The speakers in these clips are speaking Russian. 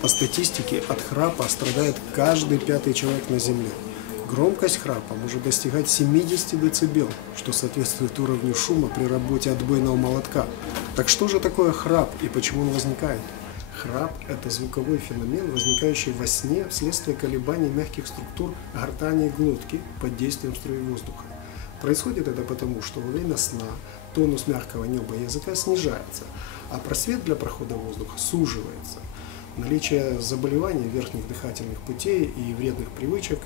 По статистике, от храпа страдает каждый пятый человек на Земле. Громкость храпа может достигать 70 дБ, что соответствует уровню шума при работе отбойного молотка. Так что же такое храп и почему он возникает? Храп – это звуковой феномен, возникающий во сне вследствие колебаний мягких структур гортани и глотки под действием струи воздуха. Происходит это потому, что во время сна тонус мягкого неба языка снижается, а просвет для прохода воздуха суживается. Наличие заболеваний верхних дыхательных путей и вредных привычек,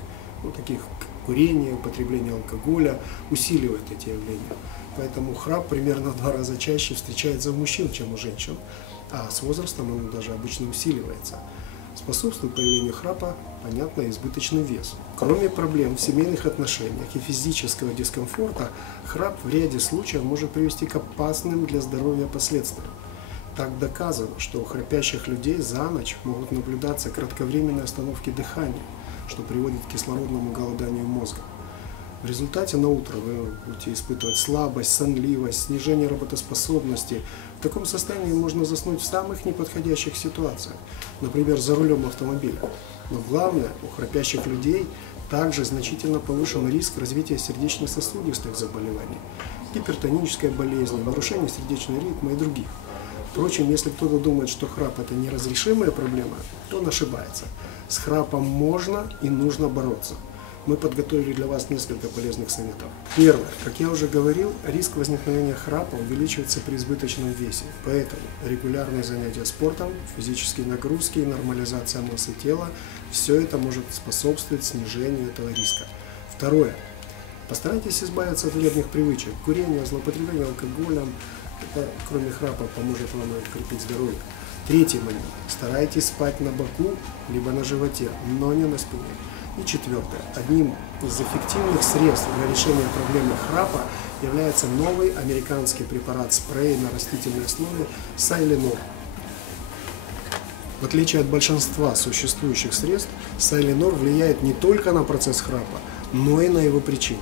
таких как курение, употребление алкоголя, усиливает эти явления. Поэтому храп примерно в 2 раза чаще встречается у мужчин, чем у женщин, а с возрастом он даже обычно усиливается. Способствует появлению храпа, понятно, избыточный вес. Кроме проблем в семейных отношениях и физического дискомфорта, храп в ряде случаев может привести к опасным для здоровья последствиям. Так доказано, что у храпящих людей за ночь могут наблюдаться кратковременные остановки дыхания, что приводит к кислородному голоданию мозга. В результате на утро вы будете испытывать слабость, сонливость, снижение работоспособности. В таком состоянии можно заснуть в самых неподходящих ситуациях, например, за рулем автомобиля. Но главное, у храпящих людей также значительно повышен риск развития сердечно-сосудистых заболеваний, гипертонической болезни, нарушения сердечного ритма и других. Впрочем, если кто-то думает, что храп – это неразрешимая проблема, то он ошибается. С храпом можно и нужно бороться. Мы подготовили для вас несколько полезных советов. Первое. Как я уже говорил, риск возникновения храпа увеличивается при избыточном весе. Поэтому регулярные занятия спортом, физические нагрузки и нормализация массы тела – все это может способствовать снижению этого риска. Второе. Постарайтесь избавиться от вредных привычек. Курение, злоупотребление алкоголем. Это, кроме храпа, поможет вам укрепить здоровье. Третий момент. Старайтесь спать на боку, либо на животе, но не на спине. И четвертое. Одним из эффективных средств для решения проблемы храпа является новый американский препарат спрей на растительной основе Сайленор. В отличие от большинства существующих средств, Сайленор влияет не только на процесс храпа, но и на его причины.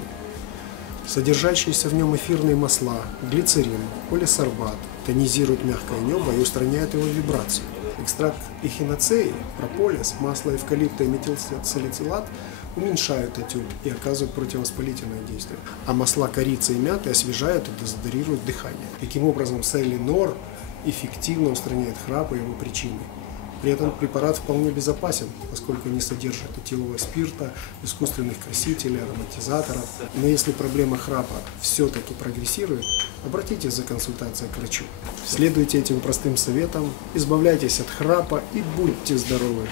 Содержащиеся в нем эфирные масла, глицерин, полисорбат тонизируют мягкое небо и устраняют его вибрации. Экстракт эхиноцеи, прополис, масло эвкалипта и метилсалицилат уменьшают отек и оказывают противовоспалительное действие. А масла корицы и мяты освежают и дезодорируют дыхание. Таким образом, Сайленор эффективно устраняет храп и его причины. При этом препарат вполне безопасен, поскольку не содержит этилового спирта, искусственных красителей, ароматизаторов. Но если проблема храпа все-таки прогрессирует, обратитесь за консультацией к врачу. Следуйте этим простым советам, избавляйтесь от храпа и будьте здоровы!